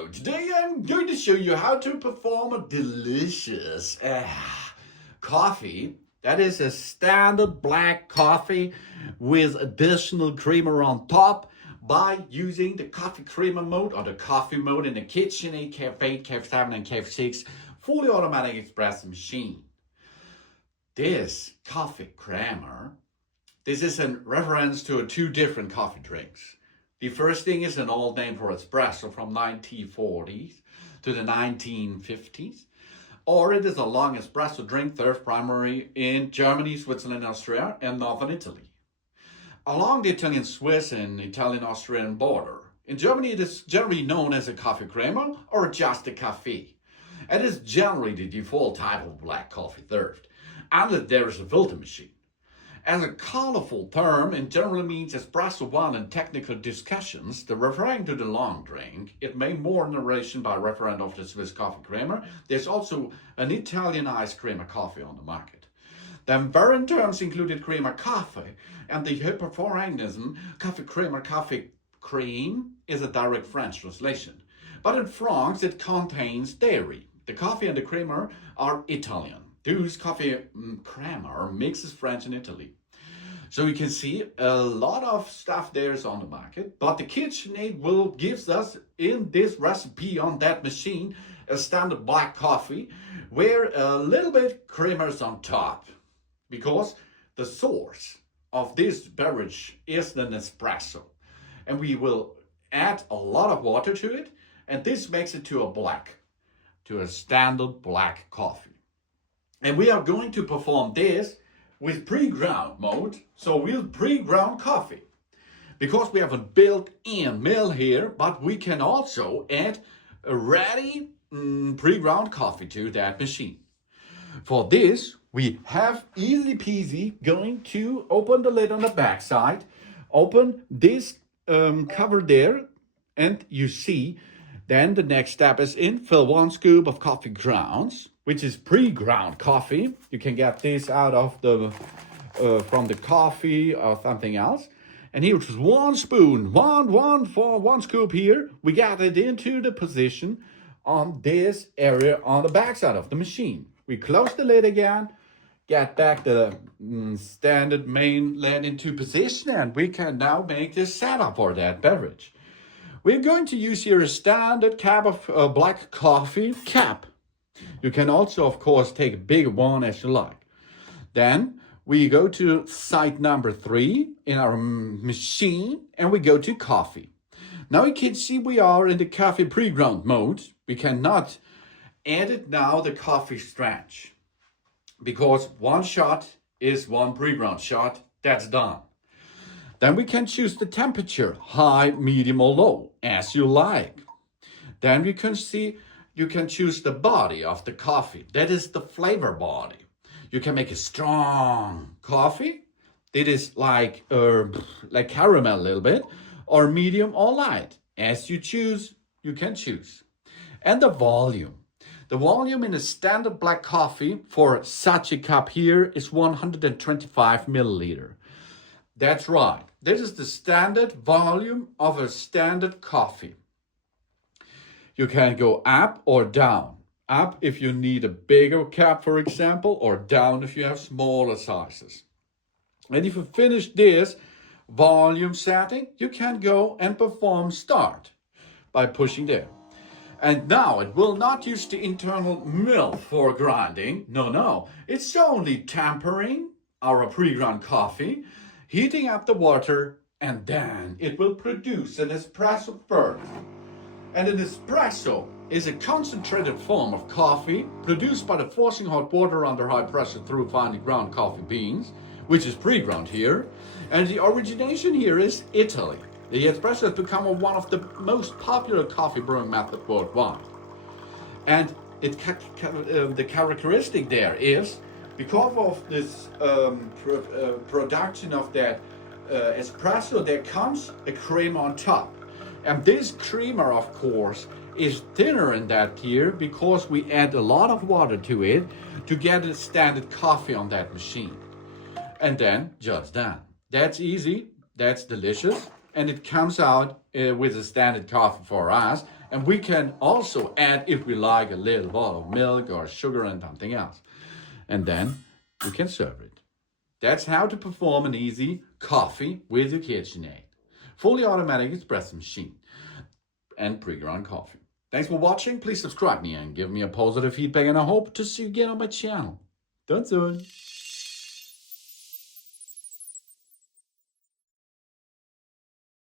Hello, today I'm going to show you how to perform a delicious coffee. That is a standard black coffee with additional creamer on top by using the coffee creamer mode or the coffee mode in the KitchenAid KF8, KF7 and KF6 fully automatic espresso machine. This coffee creamer, this is in reference to two different coffee drinks. The first thing is an old name for espresso from 1940s to the 1950s. Or it is a long espresso drink served primarily in Germany, Switzerland, Austria, and northern Italy. Along the Italian-Swiss and Italian-Austrian border. In Germany, it is generally known as a coffee crema or just a cafe. It is generally the default type of black coffee served, unless there is a filter machine. As a colorful term, it generally means espresso one in technical discussions, the referring to the long drink. It may more narration by referent of the Swiss coffee creamer. There's also an Italianized crema coffee on the market. The variant terms included crema coffee, and the hyperforeignism coffee creamer coffee cream is a direct French translation. But in France, it contains dairy. The coffee and the creamer are Italian. Whose coffee creamer mixes French and Italy. So you can see a lot of stuff there is on the market, but the KitchenAid will gives us in this recipe on that machine a standard black coffee where a little bit creamer is on top because the source of this beverage is the espresso, and we will add a lot of water to it, and this makes it to a standard black coffee. And we are going to perform this with pre-ground mode. So we'll pre-ground coffee because we have a built-in mill here, but we can also add a ready pre-ground coffee to that machine. For this, we have easy peasy going to open the lid on the back side, open this cover there, and you see then the next step is fill 1 scoop of coffee grounds, which is pre-ground coffee. You can get this out of the from the coffee or something else. And here it's 1 spoon, one scoop here. We got it into the position on this area on the backside of the machine. We close the lid again, get back the standard main lid into position, and we can now make this setup for that beverage. We're going to use here a standard cup of black coffee cap. You can also, of course, take a bigger one as you like. Then we go to site number 3 in our machine and we go to coffee. Now you can see we are in the coffee pre-ground mode. We cannot edit now the coffee stretch because 1 shot is 1 pre-ground shot. That's done. Then we can choose the temperature, high, medium, or low, as you like. Then we can see you can choose the body of the coffee. That is the flavor body. You can make a strong coffee. It is like caramel a little bit, or medium or light. As you choose, you can choose. And the volume. The volume in a standard black coffee for such a cup here is 125 milliliter. That's right. This is the standard volume of a standard coffee. You can go up or down. Up if you need a bigger cup, for example, or down if you have smaller sizes. And if you finish this volume setting, you can go and perform start by pushing there. And now it will not use the internal mill for grinding. No. It's only tempering our pre-ground coffee, heating up the water, and then it will produce an espresso first. And an espresso is a concentrated form of coffee produced by the forcing hot water under high pressure through finely ground coffee beans, which is pre-ground here. And the origination here is Italy. The espresso has become one of the most popular coffee brewing methods worldwide. And the characteristic there is, because of this production of that espresso, there comes a cream on top. And this creamer, of course, is thinner in that here because we add a lot of water to it to get a standard coffee on that machine. And then just done. That's easy, that's delicious, and it comes out with a standard coffee for us. And we can also add, if we like, a little bottle of milk or sugar and something else. And then we can serve it. That's how to perform an easy coffee with your KitchenAid. Fully automatic espresso machine and pre-ground coffee. Thanks for watching. Please subscribe me and give me a positive feedback, and I hope to see you again on my channel. Done soon.